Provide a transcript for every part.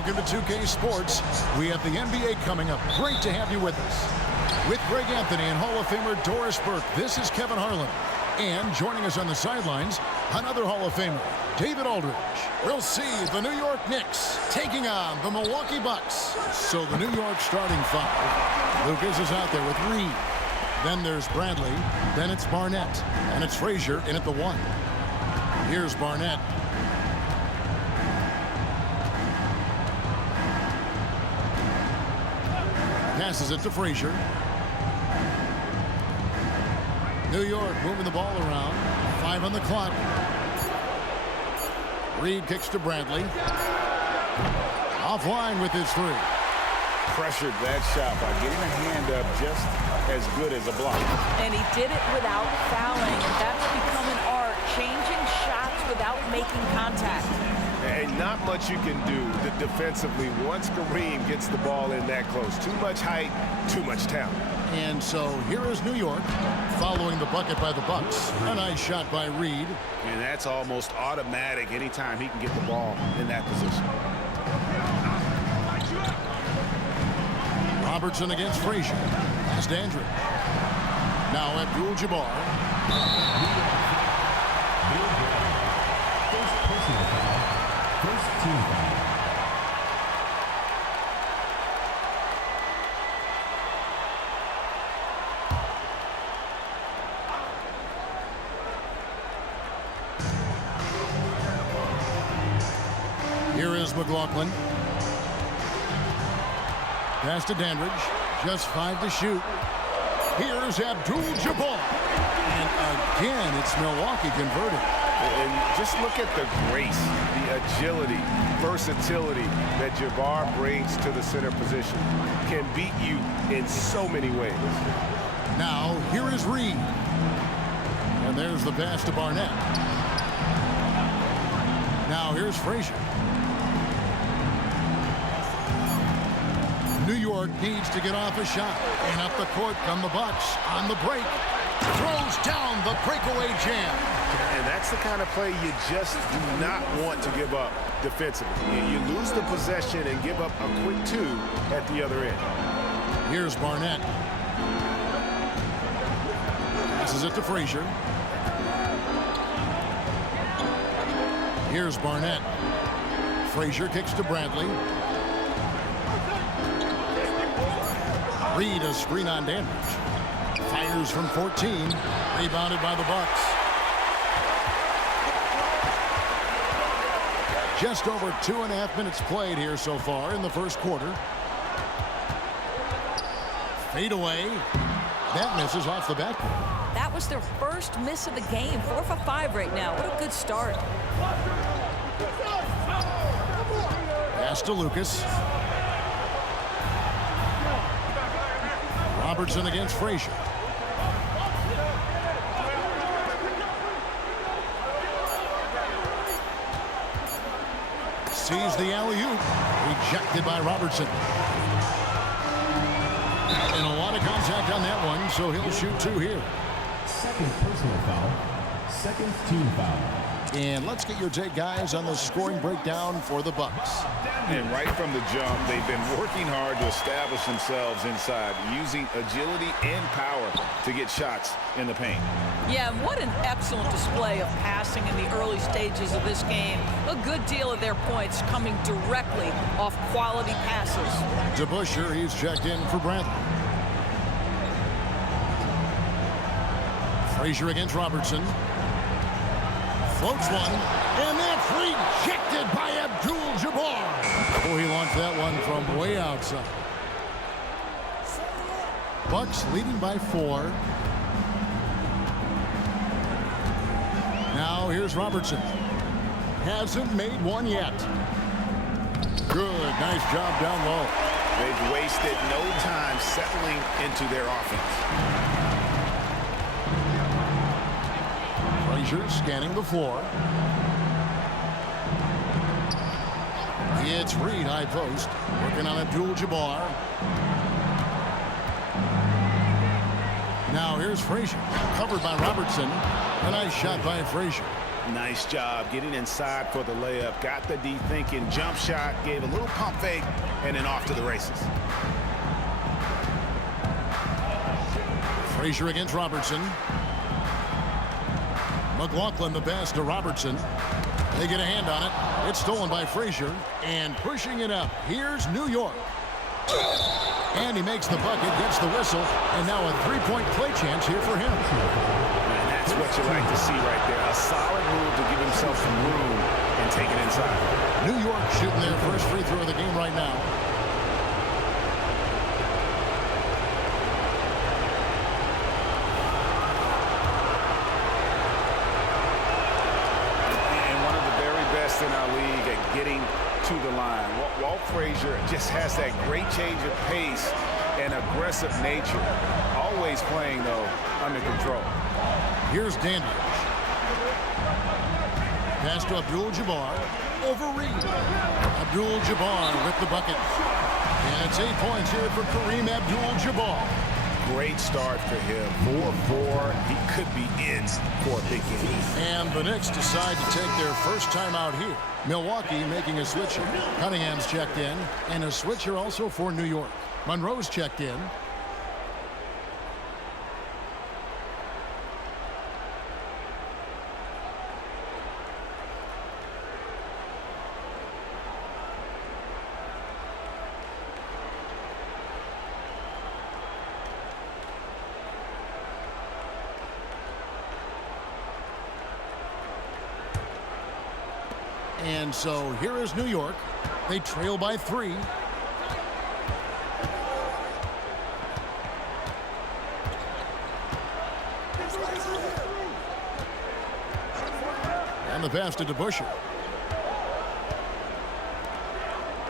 Welcome to 2K Sports. We have the NBA coming up. Great to have you with us. With Greg Anthony and Hall of Famer Doris Burke, this is Kevin Harlan. And joining us on the sidelines, another Hall of Famer, David Aldridge. We'll see the New York Knicks taking on the Milwaukee Bucks. So the New York starting five. Lucas is out there with Reed. Then there's Bradley. Then it's Barnett. And it's Frazier in at the one. Here's Barnett. Passes it to Frazier. New York moving the ball around. 5 on the clock. Reed kicks to Bradley. Offline with his three. Pressured that shot by getting a hand up just as good as a block. And he did it without fouling, and that's become an art, changing shots without making contact. And not much you can do defensively once Kareem gets the ball in that close. Too much height, too much talent. And so here is New York following the bucket by the Bucks. A nice shot by Reed. And that's almost automatic anytime he can get the ball in that position. Robertson against Frazier. Pass to Andrew. Now Abdul-Jabbar. First team foul. Here is McLaughlin. Pass to Dandridge. Just 5 to shoot. Here's Abdul-Jabbar. And again, it's Milwaukee converted. And just look at the grace, the agility, versatility that Jabbar brings to the center position. Can beat you in so many ways. Now, here is Reed. And there's the pass to Barnett. Now, here's Frazier. New York needs to get off a shot. And up the court come the Bucks on the break. Throws down the breakaway jam. And that's the kind of play you just do not want to give up defensively. You lose the possession and give up a quick two at the other end. Here's Barnett. Passes it to Frazier. Here's Barnett. Frazier kicks to Bradley. Reed a screen on Dandridge. Fires from 14. Rebounded by the Bucks. Just over 2.5 minutes played here so far in the first quarter. Fade away. That misses off the backboard. That was their first miss of the game. 4 for 5 right now. What a good start. Pass to Lucas. Robertson against Frazier. Sees the alley-oop. Rejected by Robertson. And a lot of contact on that one, so he'll shoot 2 here. Second personal foul. Second team foul. And let's get your take, guys, on the scoring breakdown for the Bucks. And right from the jump, they've been working hard to establish themselves inside, using agility and power to get shots in the paint. Yeah, and what an excellent display of passing in the early stages of this game. A good deal of their points coming directly off quality passes. To Busher, he's checked in for Bradley. Frazier against Robertson. Floats one, and that's rejected by Abdul-Jabbar. Oh, he launched that one from way outside. Bucks leading by 4. Now here's Robertson. Hasn't made one yet. Good, nice job down low. They've wasted no time settling into their offense. Frazier scanning the floor. It's Reed, high post, working on Abdul-Jabbar. Now here's Frazier, covered by Robertson. A nice shot by Frazier. Nice job getting inside for the layup. Got the D thinking. Jump shot. Gave a little pump fake. And then off to the races. Frazier against Robertson. McLaughlin the pass to Robertson. They get a hand on it. It's stolen by Frazier. And pushing it up. Here's New York. And he makes the bucket, gets the whistle. And now a three-point play chance here for him. And that's what you like to see right there. A solid move to give himself some room and take it inside. New York shooting their first free throw of the game right now. In our league at getting to the line. Walt Frazier just has that great change of pace and aggressive nature. Always playing, though, under control. Here's Dandridge. Pass to Abdul-Jabbar. Over Reed. Abdul-Jabbar with the bucket. And it's 8 points here for Kareem Abdul-Jabbar. Great start for him. 4-4. He could be in for a big game. And the Knicks decide to take their first time out here. Milwaukee making a switcher. Cunningham's checked in. And a switcher also for New York. Monroe's checked in. And so here is New York. They trail by 3. And the pass to DeBusschere.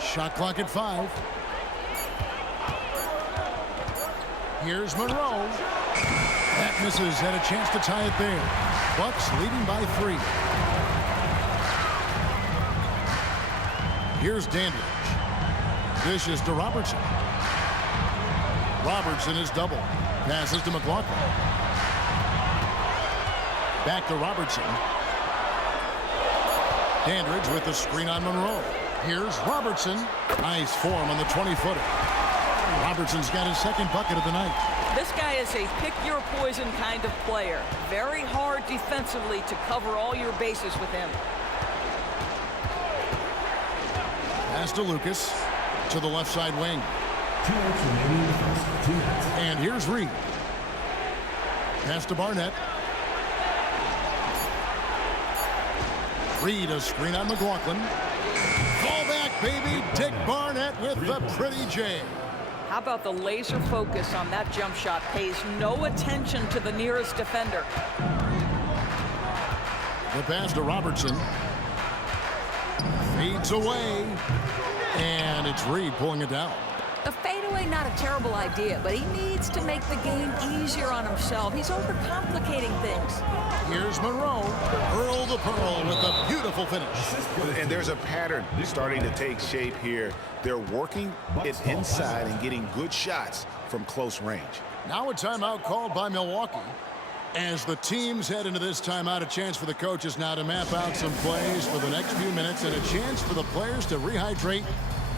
Shot clock at 5. Here's Monroe. That misses. Had a chance to tie it there. Bucks leading by 3. Here's Dandridge. Dishes to Robertson. Robertson is double. Passes to McLaughlin. Back to Robertson. Dandridge with the screen on Monroe. Here's Robertson. Nice form on the 20-footer. Robertson's got his second bucket of the night. This guy is a pick-your-poison kind of player. Very hard defensively to cover all your bases with him. Pass to Lucas. To the left side wing. 2 minutes remaining in the first. 2 minutes. And here's Reed. Pass to Barnett. Reed, a screen on McLaughlin. Fall back, baby. Dick Barnett with the pretty J. How about the laser focus on that jump shot? Pays no attention to the nearest defender. The pass to Robertson. Fades away. And it's Reed pulling it down. A fadeaway, not a terrible idea, but he needs to make the game easier on himself. He's overcomplicating things. Here's Monroe. Earl the Pearl with a beautiful finish. And there's a pattern starting to take shape here. They're working it inside and getting good shots from close range. Now a timeout called by Milwaukee. As the teams head into this timeout, a chance for the coaches now to map out some plays for the next few minutes and a chance for the players to rehydrate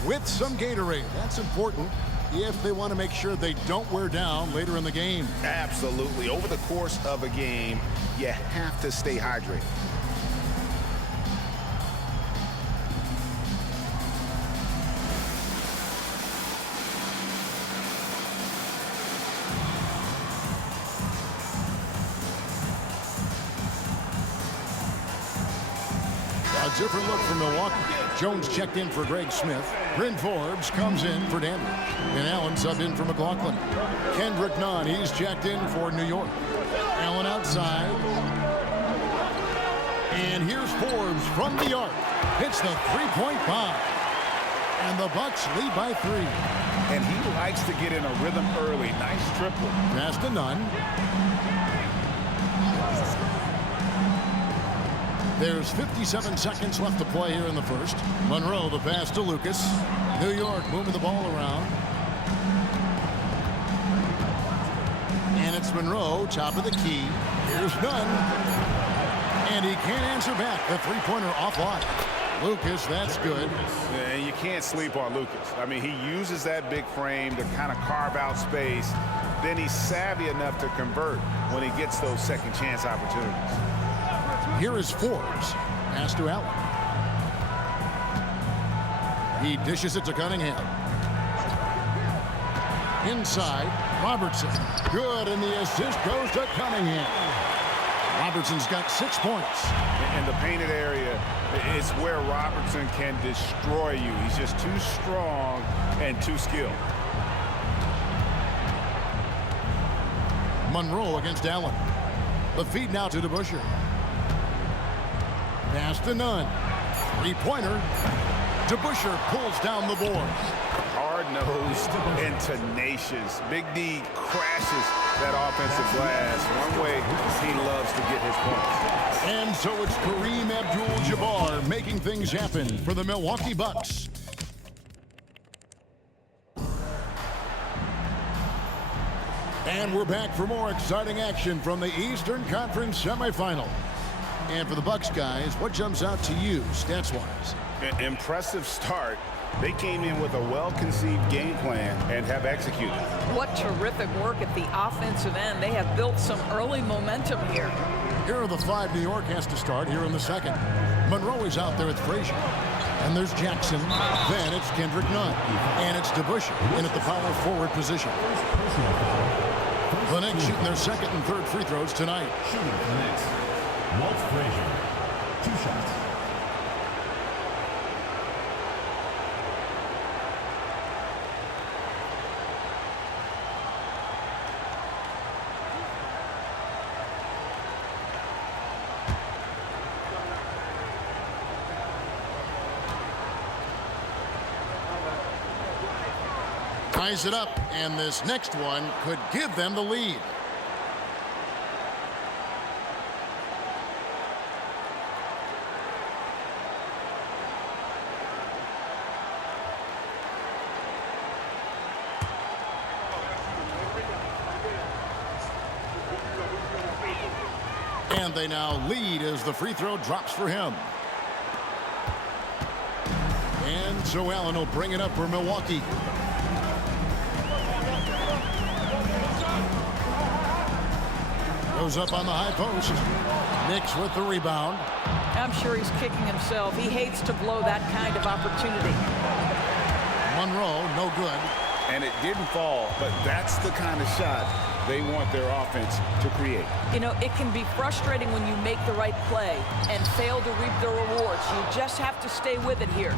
with some Gatorade. That's important if they want to make sure they don't wear down later in the game. Absolutely. Over the course of a game, you have to stay hydrated. A different look for Milwaukee. Jones checked in for Greg Smith. Bryn Forbes comes in for Dandridge. And Allen subbed in for McLaughlin. Kendrick Nunn, he's checked in for New York. Allen outside. And here's Forbes from the arc. Hits the three-point bomb. And the Bucks lead by 3. And he likes to get in a rhythm early. Nice triple. Pass to Nunn. There's 57 seconds left to play here in the first. Monroe, the pass to Lucas. New York moving the ball around. And it's Monroe, top of the key. Here's Nunn. And he can't answer back. The three-pointer offline. Lucas, that's good. And you can't sleep on Lucas. I mean, he uses that big frame to kind of carve out space. Then he's savvy enough to convert when he gets those second chance opportunities. Here is Forbes. Pass to Allen. He dishes it to Cunningham. Inside, Robertson. Good, and the assist goes to Cunningham. Robertson's got 6 points. In the painted area is where Robertson can destroy you. He's just too strong and too skilled. Monroe against Allen. The feed now to DeBusschere. Pass to Nunn. Three-pointer. DeBusschere pulls down the board. Hard-nosed and tenacious. Big D crashes that offensive glass. One way he loves to get his points. And so it's Kareem Abdul-Jabbar making things happen for the Milwaukee Bucks. And we're back for more exciting action from the Eastern Conference semifinals. And for the Bucks guys, what jumps out to you stats-wise? An impressive start. They came in with a well-conceived game plan and have executed. What terrific work at the offensive end. They have built some early momentum here. Here are the 5 New York has to start here in the second. Monroe is out there with Frazier. And there's Jackson. Then it's Kendrick Nunn. And it's DeBusschere in at the power forward position. The Knicks shooting their second and third free throws tonight. Shooting for the Knicks, Walt Frazier. 2 shots. Ties it up, and this next one could give them the lead. And they now lead as the free throw drops for him. And so Allen will bring it up for Milwaukee. Goes up on the high post. Knicks with the rebound. I'm sure he's kicking himself. He hates to blow that kind of opportunity. Monroe, no good. And it didn't fall, but that's the kind of shot they want their offense to create. You know, it can be frustrating when you make the right play and fail to reap the rewards. You just have to stay with it here.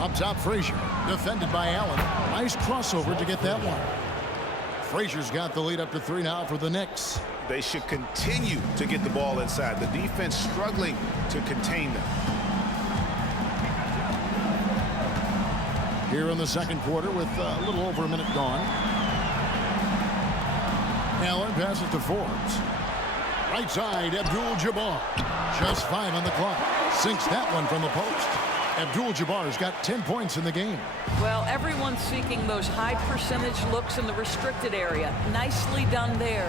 Up top, Frazier, defended by Allen. Nice crossover to get that one. Frazier's got the lead up to 3 now for the Knicks. They should continue to get the ball inside. The defense struggling to contain them. Here in the second quarter with a little over a minute gone. Allen passes to Forbes. Right side, Abdul-Jabbar. Just 5 on the clock. Sinks that one from the post. Abdul-Jabbar's got 10 points in the game. Well, everyone's seeking those high percentage looks in the restricted area. Nicely done there.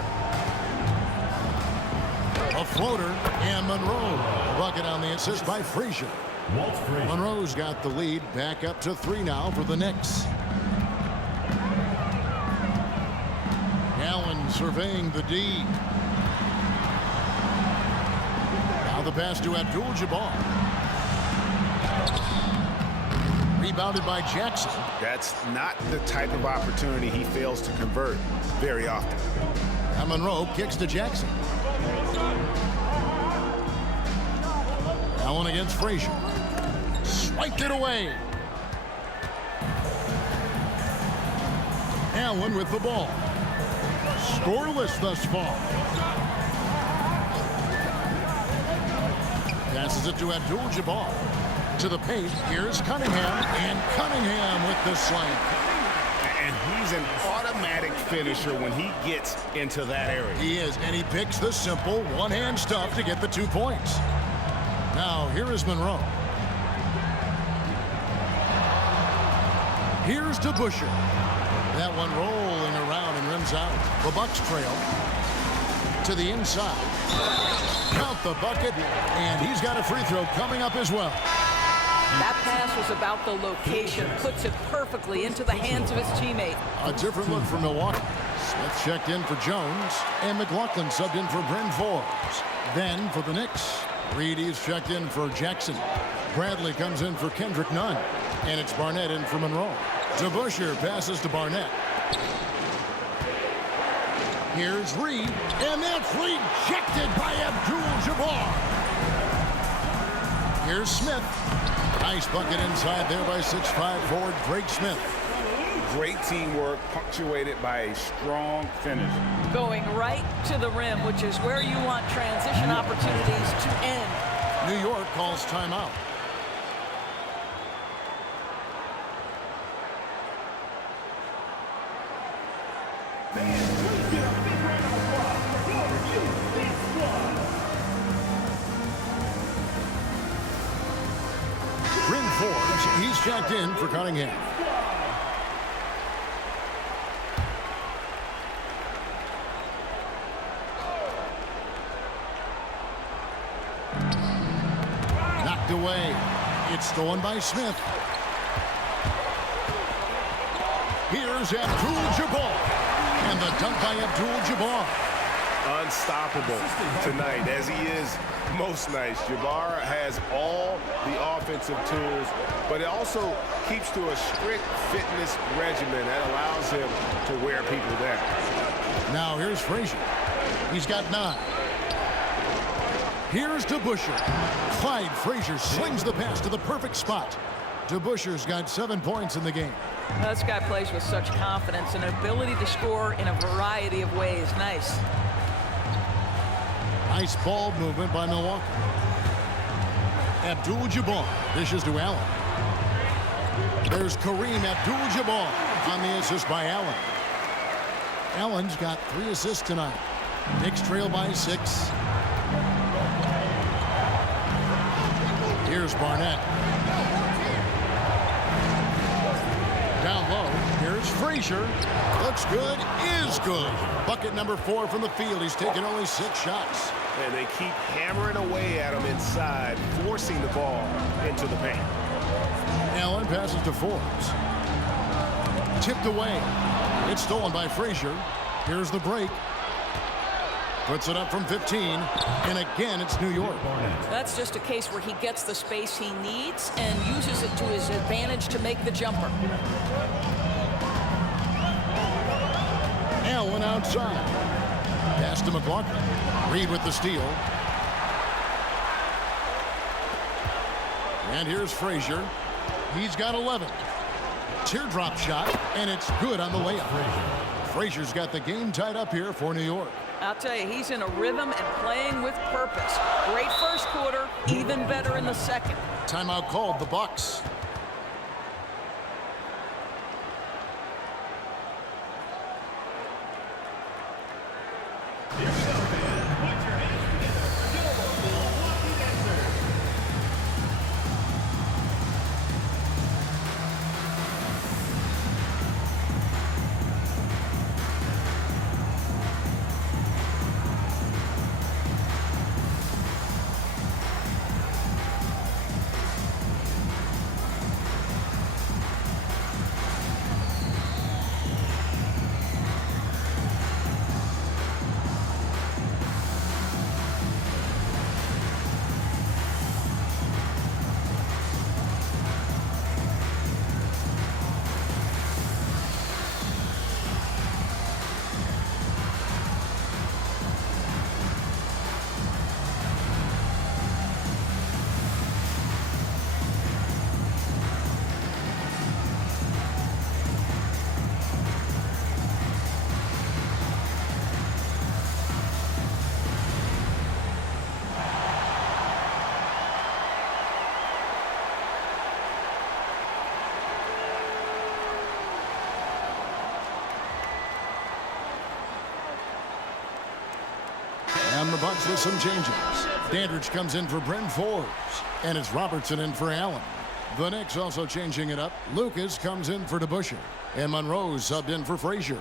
A floater, and Monroe. A bucket on the assist by Frazier. Walt Frazier. Monroe's got the lead back up to 3 now for the Knicks. Allen surveying the D. Now the pass to Abdul-Jabbar. Rebounded by Jackson. That's not the type of opportunity he fails to convert very often. And Monroe kicks to Jackson. Allen against Frazier. Swiped it away. Allen with the ball. Scoreless thus far. Passes it to Abdul-Jabbar. To the paint, here's Cunningham, and Cunningham with the slam. And he's an automatic finisher when he gets into that area. He is, and he picks the simple one-hand stuff to get the 2 points. Now, here is Monroe. Here's DeBusschere. That one rolling around and rims out. The Bucks trail. To the inside. Count the bucket, and he's got a free throw coming up as well. That pass was about the location. Puts it perfectly into the hands of his teammate. A different look for Milwaukee. Smith checked in for Jones, and McLaughlin subbed in for Bryn Forbes. Then for the Knicks, Reedy's checked in for Jackson. Bradley comes in for Kendrick Nunn, and it's Barnett in for Monroe. DeBusschere passes to Barnett. Here's Reed, and that's rejected by Abdul-Jabbar. Here's Smith. Nice bucket inside there by 6'5" forward Craig Smith. Great teamwork, punctuated by a strong finish. Going right to the rim, which is where you want transition opportunities to end. New York calls timeout. Bryn Forbes, he's checked in for Cunningham. Knocked away. It's stolen by Smith. Here's Abdul-Jabbar. And the dunk by Abdul-Jabbar. Unstoppable tonight, as he is most nights. Jabbar has all the offensive tools, but it also keeps to a strict fitness regimen that allows him to wear people down. Now here's Frazier. He's got 9. Here's DeBusschere. Clyde Frazier slings the pass to the perfect spot. DeBusschere's got 7 points in the game. This guy plays with such confidence and ability to score in a variety of ways. Nice. Nice ball movement by Milwaukee. Abdul-Jabbar dishes to Allen. There's Kareem Abdul-Jabbar on the assist by Allen. Allen's got 3 assists tonight. Knicks trail by 6. Here's Barnett. Down low, here's Frazier. Looks good, is good. Bucket number 4 from the field. He's taken only 6 shots. And they keep hammering away at him inside, forcing the ball into the paint. Allen passes to Forbes. Tipped away. It's stolen by Frazier. Here's the break. Puts it up from 15. And again, it's New York. That's just a case where he gets the space he needs and uses it to his advantage to make the jumper. Allen outside. Pass to McLaughlin. Reed with the steal. And here's Frazier. He's got 11. Teardrop shot, and it's good on the layup. Frazier's got the game tied up here for New York. I'll tell you, he's in a rhythm and playing with purpose. Great first quarter, even better in the second. Timeout called, the Bucks. And the Bucks with some changes. Dandridge comes in for Bryn Forbes. And it's Robertson in for Allen. The Knicks also changing it up. Lucas comes in for DeBusschere. And Monroe subbed in for Frazier.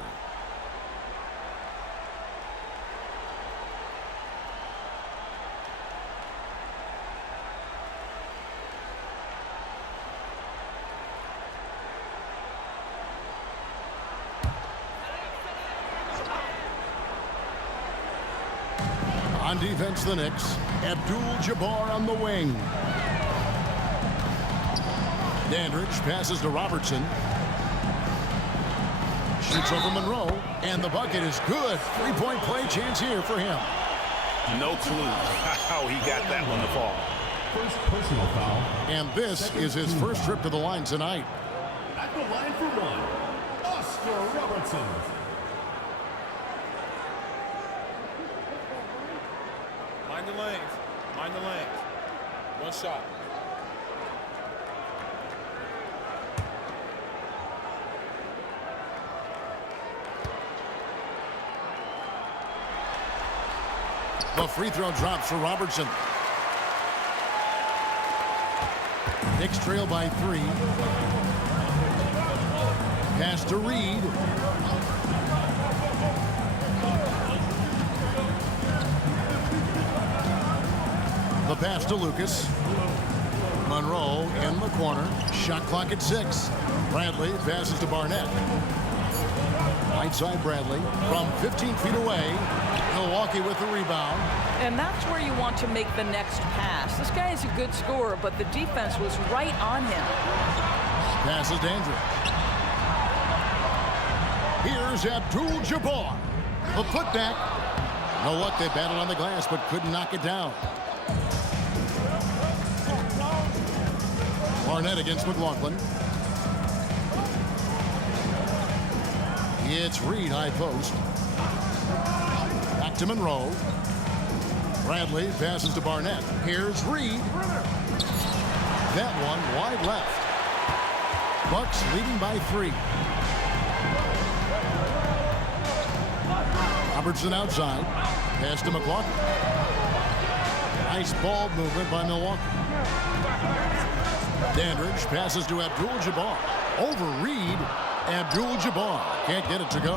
On defense, the Knicks. Abdul-Jabbar on the wing. Dandridge passes to Robertson. Shoots over Monroe, and the bucket is good. Three-point play chance here for him. No clue how he got that one to fall. First personal foul. And this is his first trip to the line tonight. At the line for one, Oscar Robertson. Mind the lanes. Mind the lanes. One shot. The free throw drops for Robertson. Knicks trail by 3. Pass to Reed. The pass to Lucas. Monroe in the corner. Shot clock at 6. Bradley passes to Barnett. Right side Bradley from 15 feet away. Milwaukee with the rebound. And that's where you want to make the next pass. This guy is a good scorer, but the defense was right on him. Passes Dandridge. Here's Abdul-Jabbar. The putback. No luck, they battled on the glass, but couldn't knock it down. Barnett against McLaughlin. It's Reed, high post. Back to Monroe. Bradley passes to Barnett. Here's Reed. That one wide left. Bucks leading by 3. Robertson outside. Pass to McLaughlin. Nice ball movement by Milwaukee. Dandridge passes to Abdul-Jabbar. Over Reed. Abdul-Jabbar can't get it to go.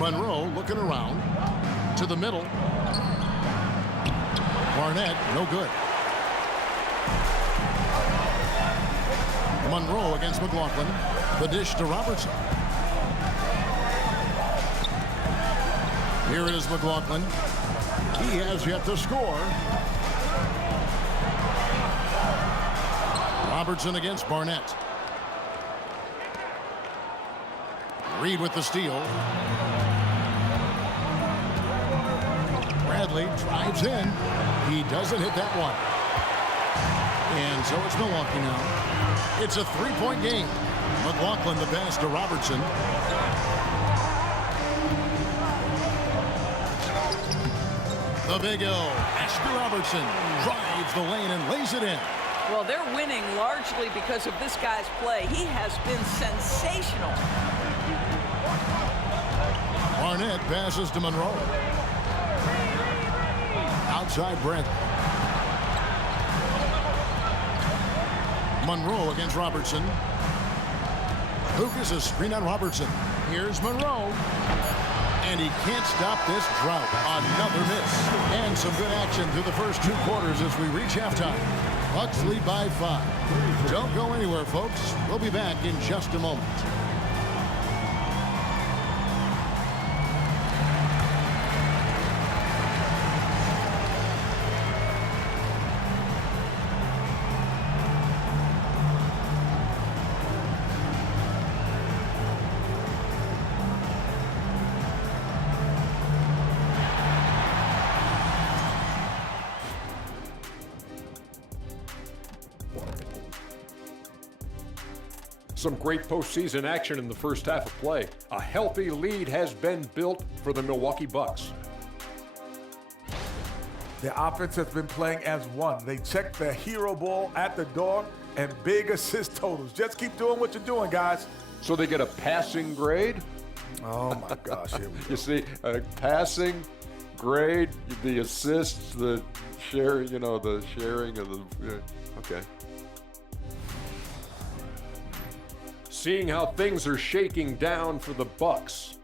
Monroe looking around to the middle. Barnett, no good. Monroe against McLaughlin. The dish to Robertson. Here it is, McLaughlin. He has yet to score. Robertson against Barnett. Reed with the steal. Bradley drives in. He doesn't hit that one. And so it's Milwaukee now. It's a 3-point game. McLaughlin the pass to Robertson. The Big O, Oscar Robertson, drives the lane and lays it in. Well, they're winning largely because of this guy's play. He has been sensational. Barnett passes to Monroe. Outside Bradley. Monroe against Robertson. Lucas is screen on Robertson. Here's Monroe. And he can't stop this drought. Another miss. And some good action through the first 2 quarters as we reach halftime. Bucks lead by 5. Don't go anywhere, folks. We'll be back in just a moment. Some great postseason action in the first half of play. A healthy lead has been built for the Milwaukee Bucks. The offense has been playing as one. They checked the hero ball at the door and big assist totals. Just keep doing what you're doing, guys. So they get a passing grade. Oh, my gosh. Here we go. You see, a passing grade, the assists, the share, the sharing of the, okay. Seeing how things are shaking down for the Bucks,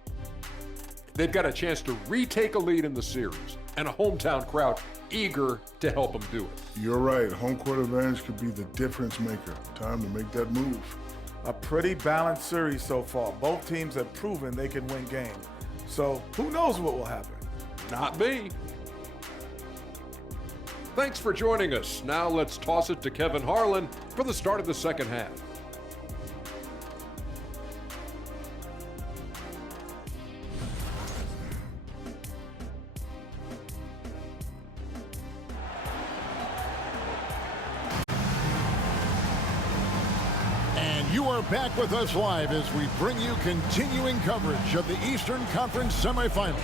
they've got a chance to retake a lead in the series, and a hometown crowd eager to help them do it. You're right. Home court advantage could be the difference maker. Time to make that move. A pretty balanced series so far. Both teams have proven they can win games. So who knows what will happen? Not me. Thanks for joining us. Now let's toss it to Kevin Harlan for the start of the second half. And you are back with us live as we bring you continuing coverage of the Eastern Conference semifinals.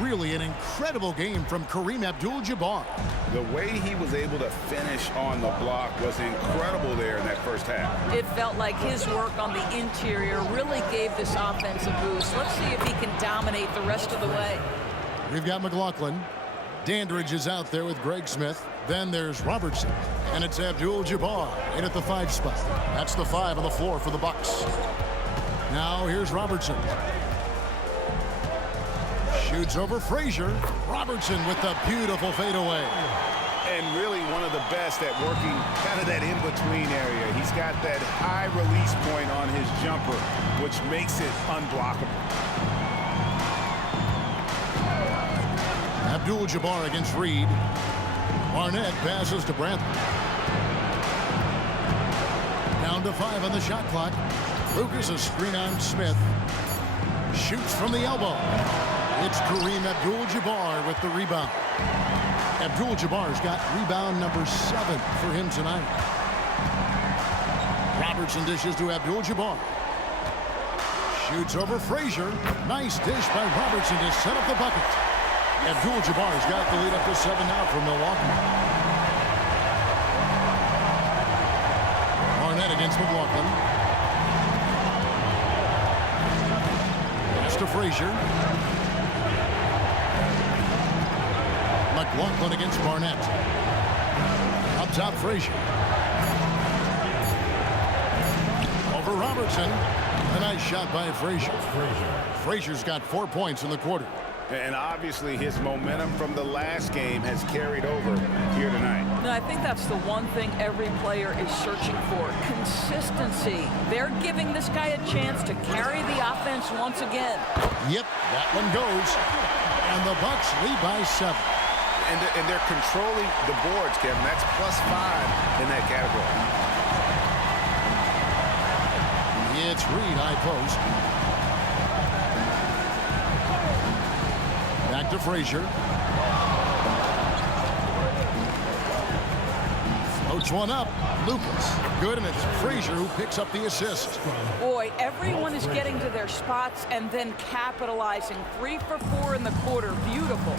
Really an incredible game from Kareem Abdul-Jabbar. The way he was able to finish on the block was incredible there in that first half. It felt like his work on the interior really gave this offense a boost. Let's see if he can dominate the rest of the way. We've got McLaughlin. Dandridge is out there with Greg Smith. Then there's Robertson. And it's Abdul-Jabbar in at the 5 spot. That's the 5 on the floor for the Bucks. Now here's Robertson. Shoots over Frazier. Robertson with the beautiful fadeaway. And really one of the best at working kind of that in-between area. He's got that high release point on his jumper, which makes it unblockable. Abdul-Jabbar against Reed. Barnett passes to Brantley. Down to 5 on the shot clock. Lucas a screen on Smith. Shoots from the elbow. It's Kareem Abdul-Jabbar with the rebound. Abdul-Jabbar's got rebound number 7 for him tonight. Robertson dishes to Abdul-Jabbar. Shoots over Frazier. Nice dish by Robertson to set up the bucket. Abdul-Jabbar's got the lead up to 7 now for Milwaukee. Barnett against McLaughlin. Pass to Frazier. McLaughlin against Barnett. Up top, Frazier. Over Robertson. A nice shot by Frazier. Frazier's got 4 points in the quarter. And obviously his momentum from the last game has carried over here tonight. And I think that's the one thing every player is searching for. Consistency. They're giving this guy a chance to carry the offense once again. Yep, that one goes. And the Bucks lead by 7. And they're controlling the boards, Kevin. That's +5 in that category. It's Reed, high post. Back to Frazier. Floats one up. Lucas. Good, and it's Frazier who picks up the assist. Boy, everyone is getting to their spots and then capitalizing. 3 for 4 in the quarter. Beautiful.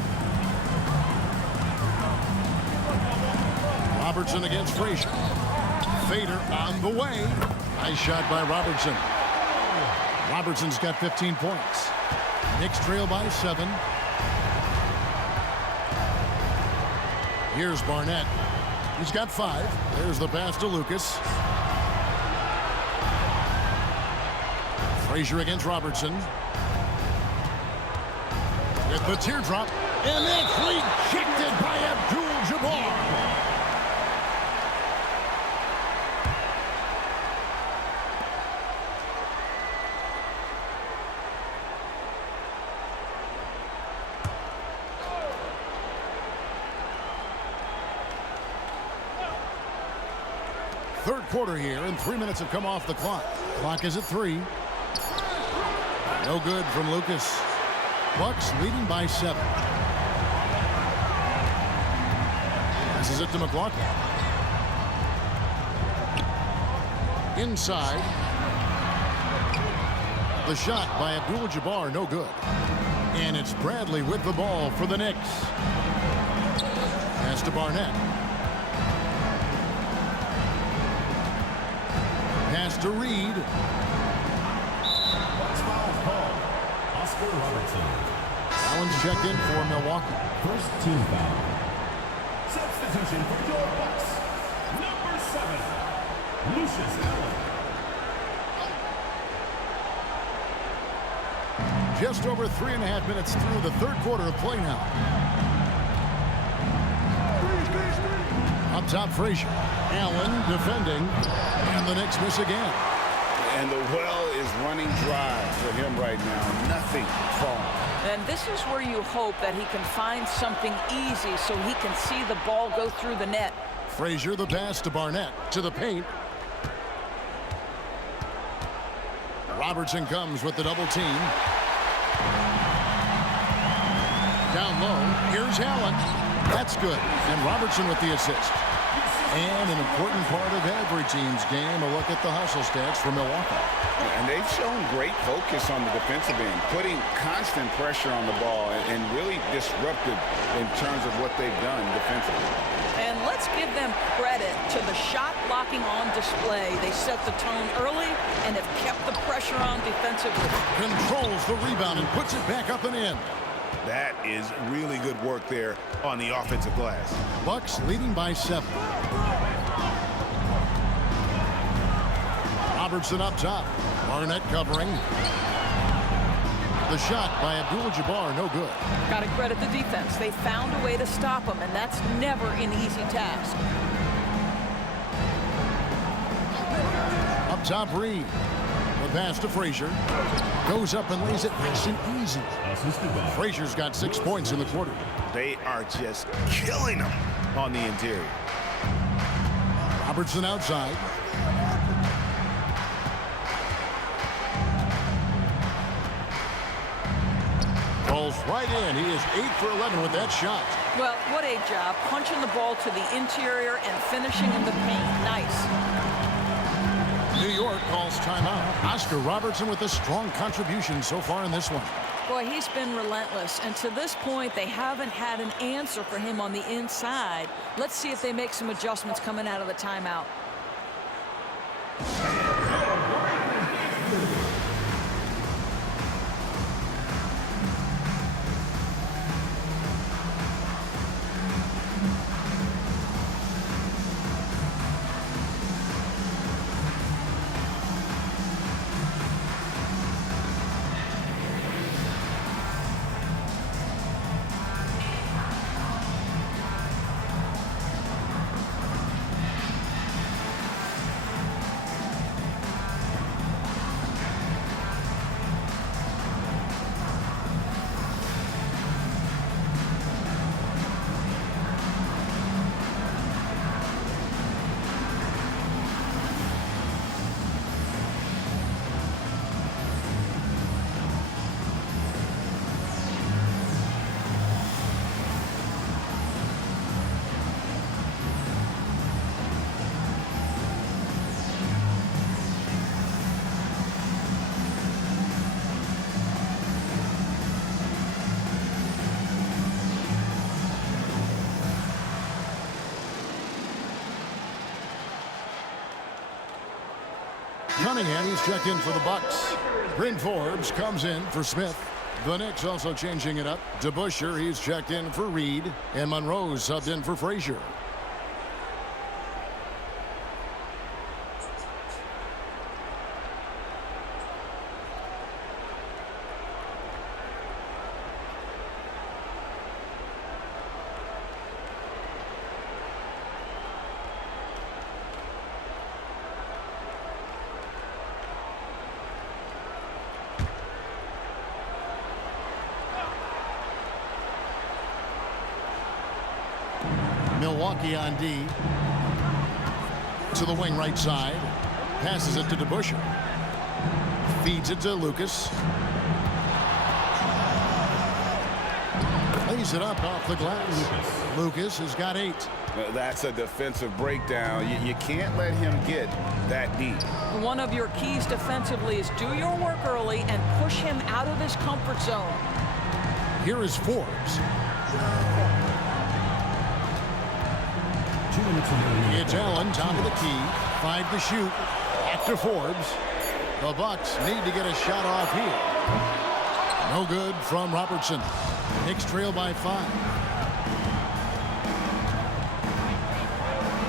Robertson against Frazier. Fader on the way. Nice shot by Robertson. Robertson's got 15 points. Knicks trail by 7. Here's Barnett. He's got 5. There's the pass to Lucas. Frazier against Robertson. With the teardrop. And it's rejected by Abdul-Jabbar. Third quarter here, and 3 minutes have come off the clock. Clock is at 3. No good from Lucas. Bucks leading by 7. Passes it to McLaughlin. Inside. The shot by Abdul-Jabbar, no good. And it's Bradley with the ball for the Knicks. Pass to Barnett. Pass to Reed. Foul call. Oscar Robertson. Allen's checked in for Milwaukee. First team foul. Substitution for your Bucks. Number 7, Lucius Allen. Just over 3.5 minutes through the third quarter of play now. Up top, Frazier. Allen defending, and the Knicks miss again. And the well is running dry for him right now. Nothing falling. And this is where you hope that he can find something easy so he can see the ball go through the net. Frazier, the pass to Barnett, to the paint. Robertson comes with the double team. Down low, here's Allen. That's good. And Robertson with the assist. And an important part of every team's game, a look at the hustle stats for Milwaukee. And they've shown great focus on the defensive end, putting constant pressure on the ball and really disruptive in terms of what they've done defensively. And let's give them credit to the shot blocking on display. They set the tone early and have kept the pressure on defensively. Controls the rebound and puts it back up and in. That is really good work there on the offensive glass. Bucks leading by 7. Robertson up top. Barnett covering. The shot by Abdul-Jabbar, no good. Got to credit the defense. They found a way to stop him, and that's never an easy task. Up top, Reed. The pass to Frazier. Goes up and lays it nice and easy. Frazier's got 6 points in the quarter. They are just killing them on the interior. Robertson outside. Falls right in. He is 8 for 11 with that shot. Well, what a job. Punching the ball to the interior and finishing in the paint. Nice. New York calls timeout. Oscar Robertson with a strong contribution so far in this one. Boy, he's been relentless, and to this point, they haven't had an answer for him on the inside. Let's see if they make some adjustments coming out of the timeout. Cunningham, he's checked in for the Bucks. Bryn Forbes comes in for Smith. The Knicks also changing it up. DeBusschere, he's checked in for Reed. And Monroe's subbed in for Frazier. Milwaukee on D. To the wing right side. Passes it to DeBusschere. Feeds it to Lucas. Lays it up off the glass. Lucas has got 8. That's a defensive breakdown. You can't let him get that deep. One of your keys defensively is do your work early and push him out of his comfort zone. Here is Forbes. It's Allen, top of the key. 5 to shoot. Back to Forbes. The Bucks need to get a shot off here. No good from Robertson. Knicks trail by 5.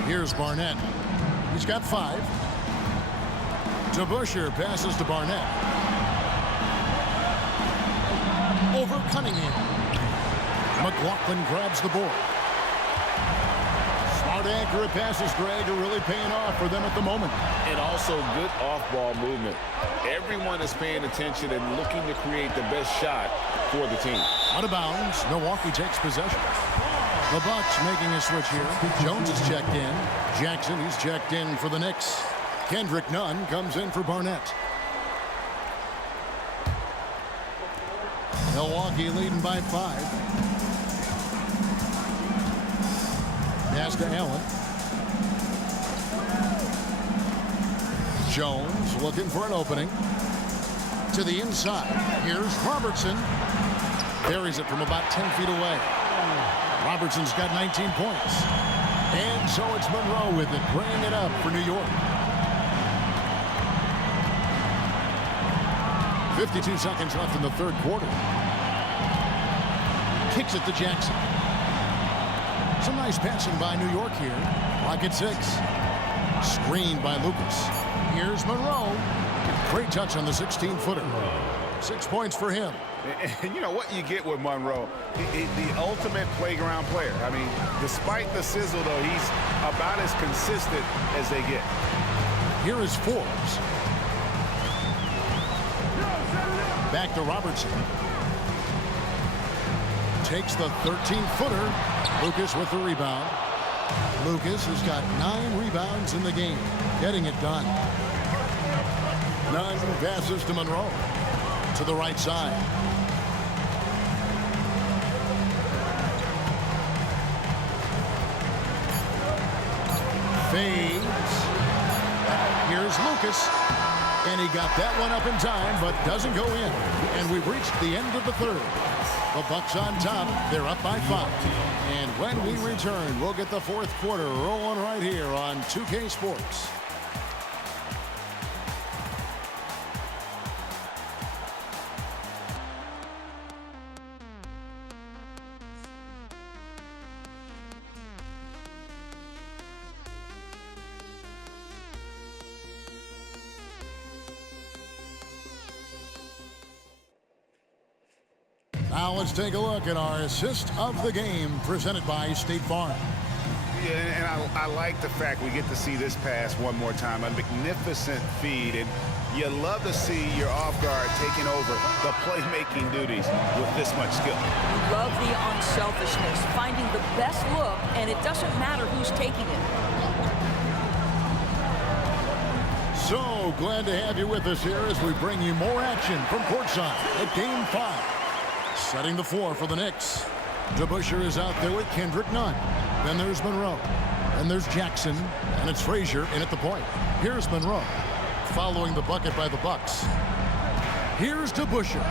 Here's Barnett. He's got 5. DeBusschere passes to Barnett. Over Cunningham. McLaughlin grabs the board. Hard, accurate passes, Greg, are really paying off for them at the moment. And also good off-ball movement. Everyone is paying attention and looking to create the best shot for the team. Out of bounds, Milwaukee takes possession. The Bucks making a switch here. Jones is checked in. Jackson, he's checked in for the Knicks. Kendrick Nunn comes in for Barnett. Milwaukee leading by 5. Pass to Allen. Jones looking for an opening. To the inside. Here's Robertson. Buries it from about 10 feet away. Robertson's got 19 points. And so it's Monroe with it, bringing it up for New York. 52 seconds left in the third quarter. Kicks it to Jackson. Some nice passing by New York here. Clock at 6. Screened by Lucas. Here's Monroe. Great touch on the 16-footer. 6 points for him. And you know what you get with Monroe? The ultimate playground player. I mean, despite the sizzle, though, he's about as consistent as they get. Here is Forbes. Back to Robertson. Takes the 13-footer. Lucas with the rebound. Lucas has got 9 rebounds in the game. Getting it done. 9 passes to Monroe. To the right side. Fades. Here's Lucas. And he got that one up in time, but doesn't go in. And we've reached the end of the third. The Bucks on top. They're up by 5. And when we return, we'll get the fourth quarter rolling right here on 2K Sports. Now let's take a look at our assist of the game presented by State Farm. Yeah, and I like the fact we get to see this pass one more time. A magnificent feed, and you love to see your off guard taking over the playmaking duties with this much skill. You love the unselfishness, finding the best look, and it doesn't matter who's taking it. So glad to have you with us here as we bring you more action from courtside at Game 5. Setting the floor for the Knicks. DeBusschere is out there with Kendrick Nunn. Then there's Monroe. Then there's Jackson. And it's Frazier in at the point. Here's Monroe. Following the bucket by the Bucks. Here's DeBusschere.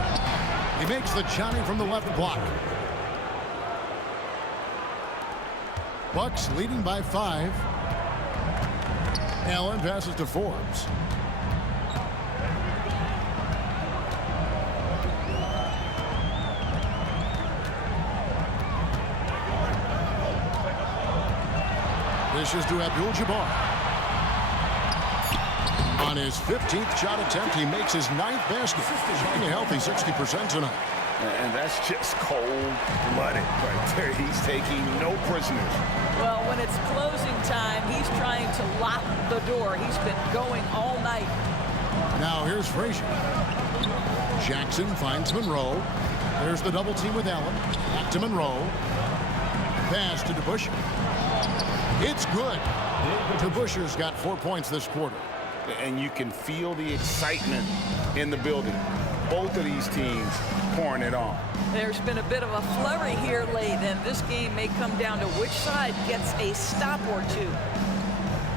He makes the Johnny from the left block. Bucks leading by 5. Allen passes to Forbes. Dishes to Abdul-Jabbar. On his 15th shot attempt, he makes his 9th basket. Showing a healthy 60% tonight. And that's just cold-blooded right there. He's taking no prisoners. Well, when it's closing time, he's trying to lock the door. He's been going all night. Now here's Frazier. Jackson finds Monroe. There's the double team with Allen. Back to Monroe. Pass to DeBusschere. It's good. DeBusschere's got 4 points this quarter. And you can feel the excitement in the building. Both of these teams pouring it on. There's been a bit of a flurry here late, and this game may come down to which side gets a stop or two.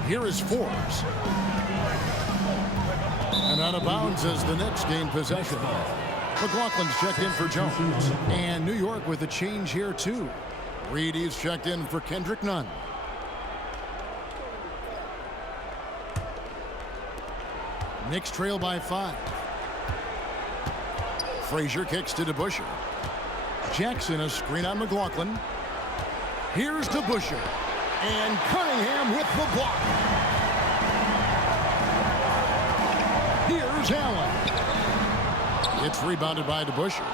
Here is Forbes. And out of bounds as the Knicks gain possession. McLaughlin's checked in for Jones. And New York with a change here, too. Reedy's checked in for Kendrick Nunn. Knicks trail by 5. Frazier kicks to DeBusschere. Jackson a screen on McLaughlin. Here's DeBusschere. And Cunningham with the block. Here's Allen. It's rebounded by DeBusschere.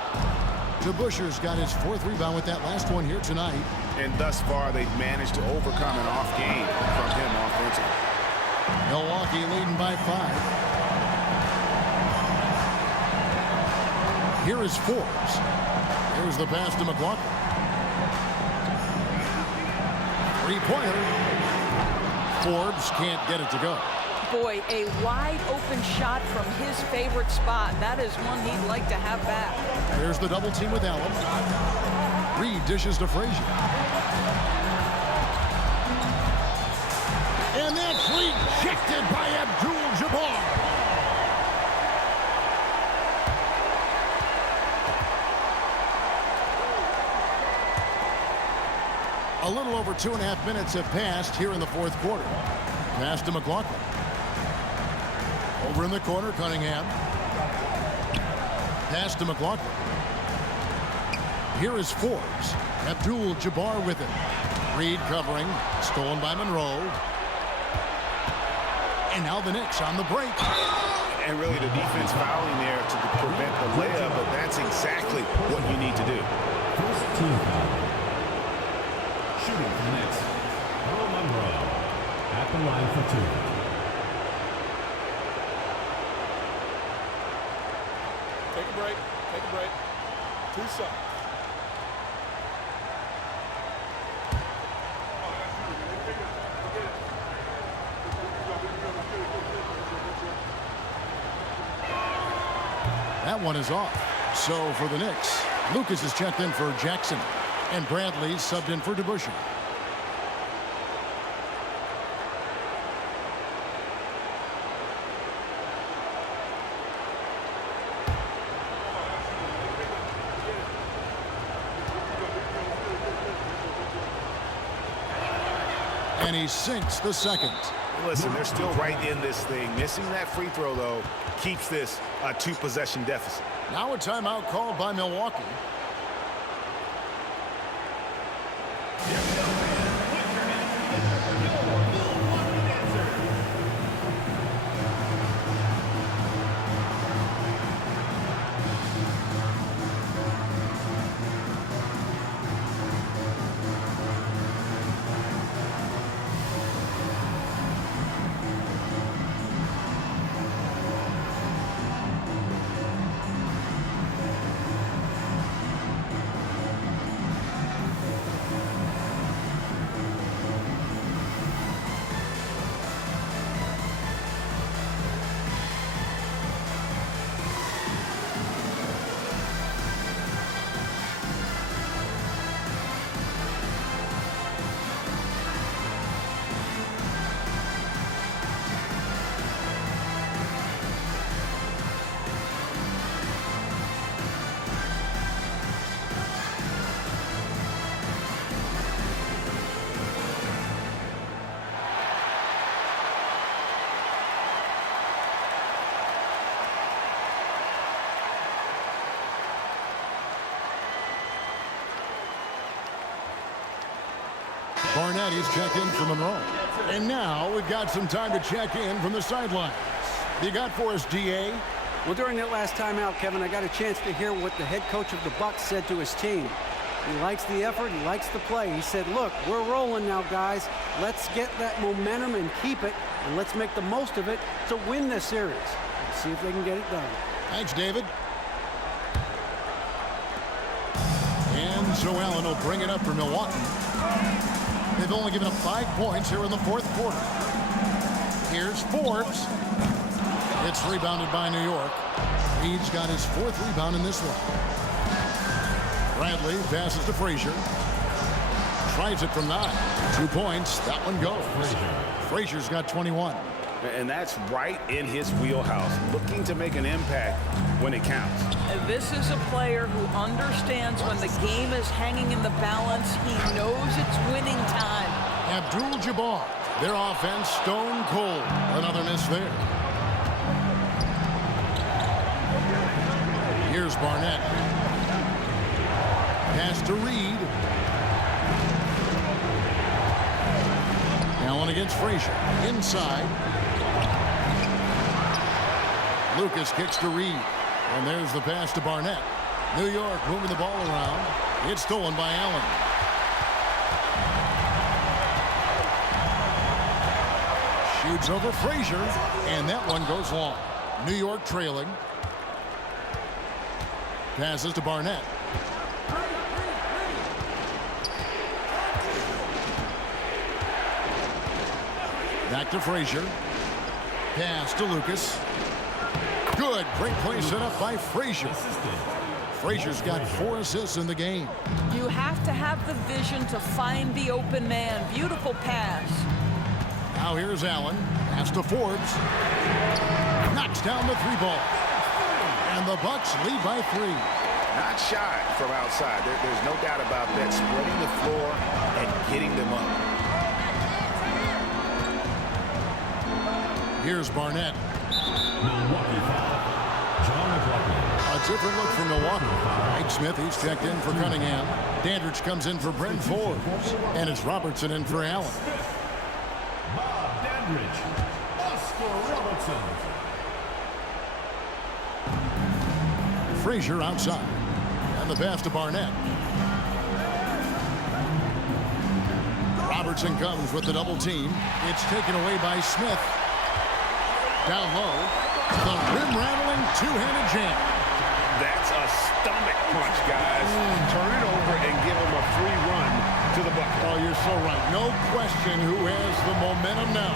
DeBusschere's got his 4th rebound with that last one here tonight. and thus far they've managed to overcome an off game from him offensively. Milwaukee leading by 5. Here is Forbes. Here's the pass to McLaughlin. Three-pointer. Forbes can't get it to go. Boy, a wide open shot from his favorite spot. That is one he'd like to have back. There's the double team with Allen. Reed dishes to Frazier. And that's rejected by Abdul-Jabbar. A little over 2.5 minutes have passed here in the fourth quarter. Pass to McLaughlin. Over in the corner, Cunningham. Pass to McLaughlin. Here is Forbes. Abdul-Jabbar with it. Reed covering. Stolen by Monroe. And now the Knicks on the break. And really the defense fouling there to prevent the layup, but that's exactly what you need to do. First team foul. Shooting for the Knicks, Earl Monroe at the line for 2. Take a break. Take a break. 2 shots. That one is off. So for the Knicks, Lucas is checked in for Jackson. And Bradley subbed in for DeBusschere. And he sinks the second. Listen, they're still right in this thing. Missing that free throw, though, keeps this a 2-possession deficit. Now a timeout called by Milwaukee. Barnett, he's checked in for Monroe. And now we've got some time to check in from the sidelines. You got for us, DA? Well, during that last timeout, Kevin, I got a chance to hear what the head coach of the Bucks said to his team. He likes the effort. He likes the play. He said, look, we're rolling now, guys. Let's get that momentum and keep it, and let's make the most of it to win this series. Let's see if they can get it done. Thanks, David. And so Allen will bring it up for Milwaukee. They've only given up 5 points here in the fourth quarter. Here's Forbes. It's rebounded by New York. Reed's got his 4th rebound in this one. Bradley passes to Frazier. Tries it from 9. 2 points. That one goes. Frazier's got 21. And that's right in his wheelhouse, looking to make an impact when it counts. This is a player who understands when the game is hanging in the balance. He knows it's winning time. Abdul-Jabbar, their offense stone cold. Another miss there. Here's Barnett. Pass to Reed. Allen against Frazier. Inside. Lucas kicks to Reed. And there's the pass to Barnett. New York moving the ball around. It's stolen by Allen. Shoots over Frazier, and that one goes long. New York trailing. Passes to Barnett. Back to Frazier. Pass to Lucas. Good. Great play set up by Frazier. Frazier's got 4 assists in the game. You have to have the vision to find the open man. Beautiful pass. Now here's Allen. Pass to Forbes. Knocks down the 3-ball. And the Bucks lead by 3. Not shy from outside. There's no doubt about that. Spreading the floor and getting them up. Here's Barnett. Milwaukee foul. John McLaughlin. A different look from Milwaukee. Mike Smith, he's checked in for Cunningham. Dandridge comes in for Brent Forbes. And it's Robertson in for Allen. Bob Dandridge. Oscar Robertson. Frazier outside. And the pass to Barnett. Robertson comes with the double team. It's taken away by Smith. Down low. The rim-rattling two-handed jam. That's a stomach punch, guys. Turn it over and give him a free run to the bucket. Oh, you're so right. No question who has the momentum now.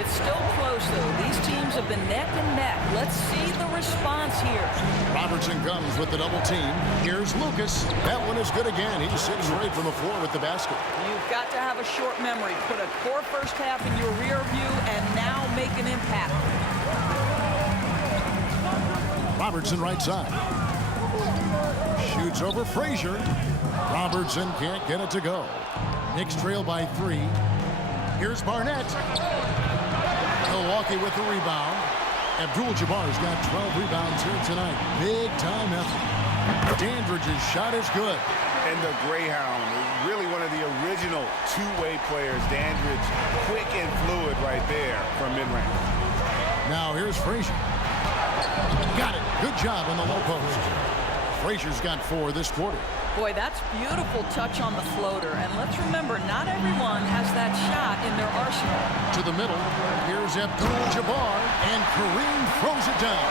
It's still close, though. These teams have been neck and neck. Let's see the response here. Robertson comes with the double team. Here's Lucas. That one is good again. He's 6 right from the floor with the basket. You've got to have a short memory. Put a poor first half in your rear view and now make an impact. Robertson right side. Shoots over Frazier. Robertson can't get it to go. Knicks trail by 3. Here's Barnett. Milwaukee with the rebound. Abdul-Jabbar's got 12 rebounds here tonight. Big time effort. Dandridge's shot is good. And the Greyhound, really one of the original two-way players. Dandridge, quick and fluid right there from mid-range. Now here's Frazier. Got it. Good job on the low post. Frazier's got 4 this quarter. Boy, that's beautiful touch on the floater. And let's remember, not everyone has that shot in their arsenal. To the middle. Here's Abdul-Jabbar, and Kareem throws it down.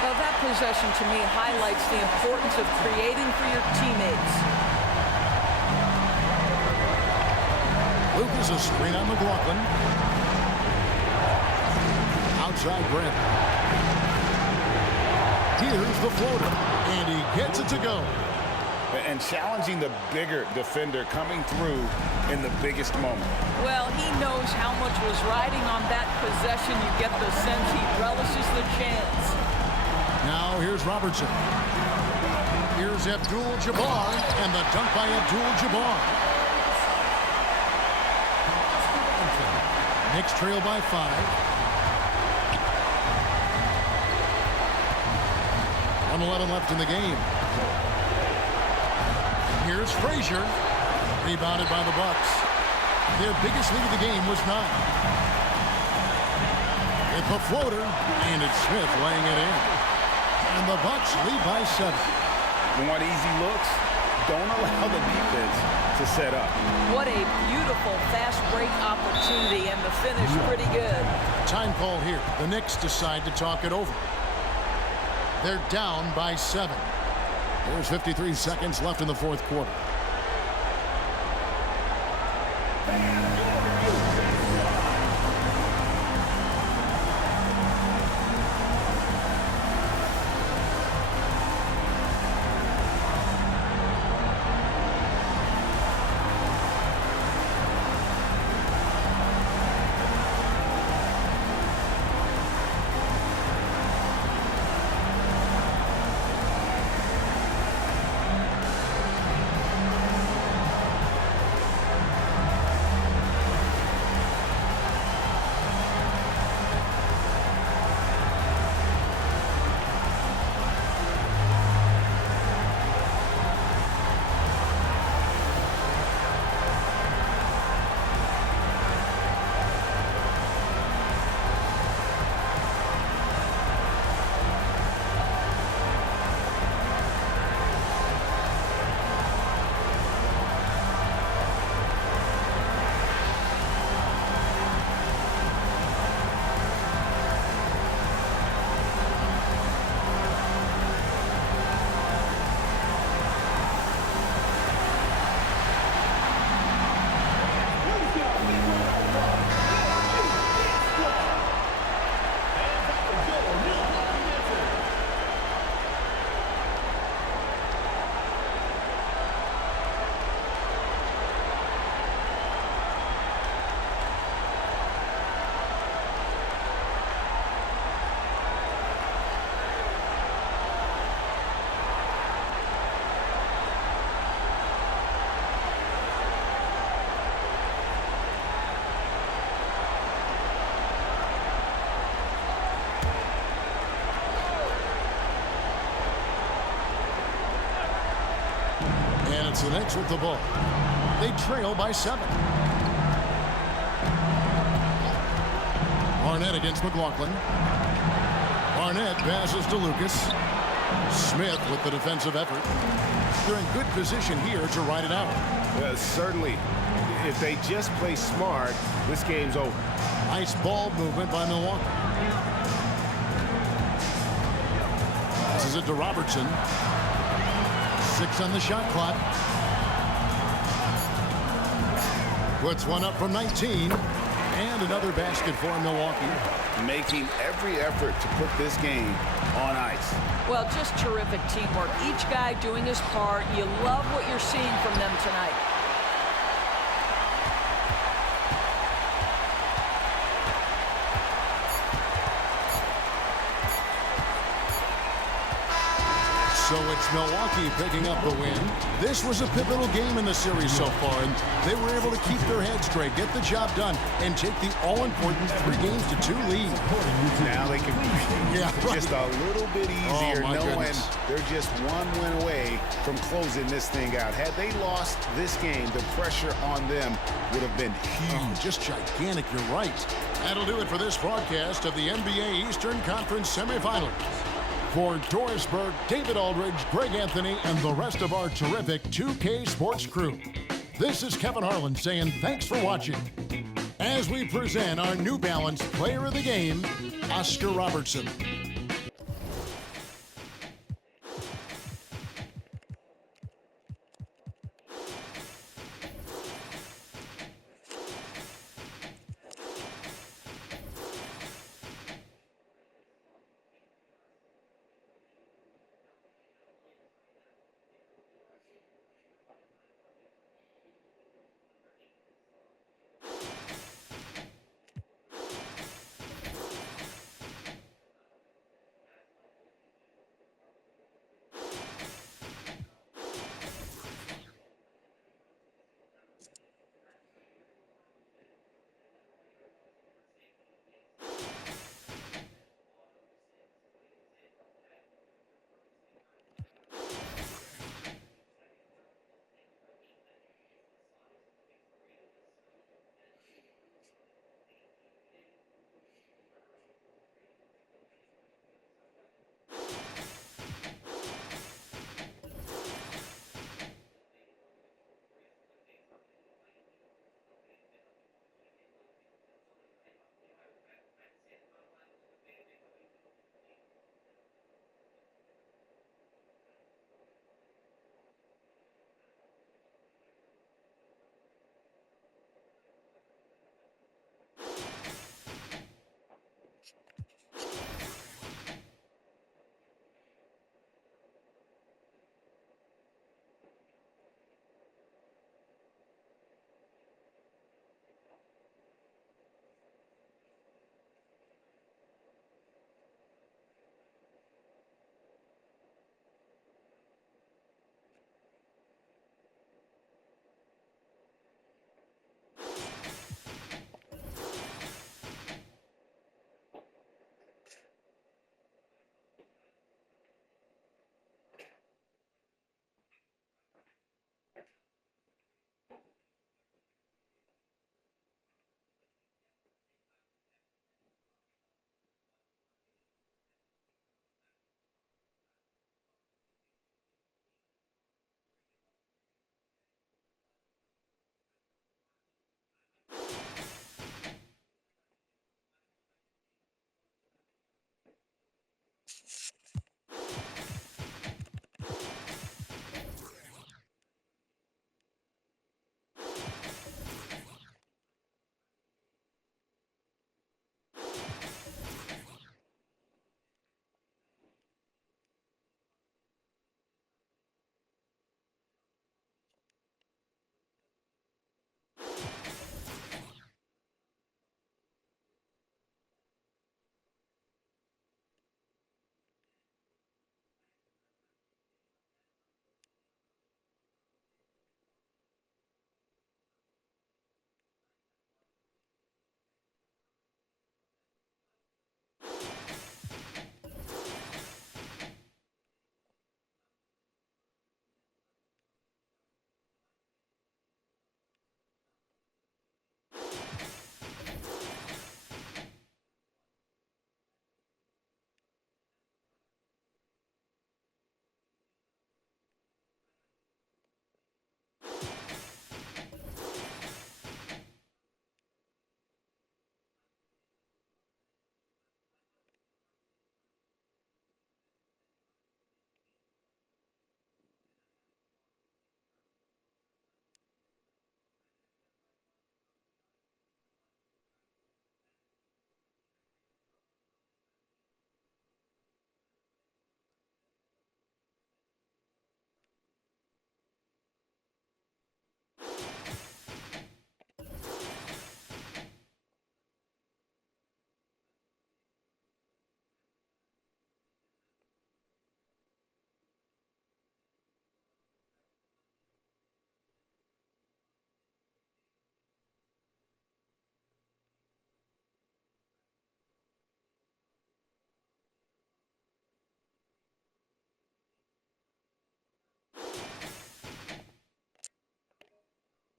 Well, that possession to me highlights the importance of creating for your teammates. Lucas, a screen on McLaughlin. Outside Brent. Here's the floater, and he gets it to go. And challenging the bigger defender coming through in the biggest moment. Well, he knows how much was riding on that possession. You get the sense he relishes the chance. Now here's Robertson. Here's Abdul-Jabbar, and the dunk by Abdul-Jabbar. Knicks trail by 5. 1:11 left in the game. Here's Frazier, rebounded by the Bucks. Their biggest lead of the game was 9. It's a floater, and it's Smith laying it in. And the Bucks lead by 7. You want easy looks? Don't allow the defense to set up. What a beautiful fast break opportunity, and the finish pretty good. Time call here. The Knicks decide to talk it over. They're down by 7. There's 53 seconds left in the 4th quarter. It's the Knicks with the ball. They trail by 7. Barnett against McLaughlin. Barnett passes to Lucas. Smith with the defensive effort. They're in good position here to ride it out. Certainly, if they just play smart, this game's over. Nice ball movement by Milwaukee. This is it to Robertson. 6 on the shot clock. Puts one up from 19. And another basket for Milwaukee. Making every effort to put this game on ice. Well, just terrific teamwork. Each guy doing his part. You love what you're seeing from them tonight. So it's Milwaukee picking up the win. This was a pivotal game in the series so far, and they were able to keep their heads straight, get the job done, and take the all-important 3-2 lead. Now they can just a little bit easier knowing they're just one win away from closing this thing out. Had they lost this game, the pressure on them would have been huge. Just gigantic, you're right. That'll do it for this broadcast of the NBA Eastern Conference semifinals. For Doris Burke, David Aldridge, Greg Anthony, and the rest of our terrific 2K Sports crew, this is Kevin Harlan saying thanks for watching as we present our New Balance Player of the Game, Oscar Robertson.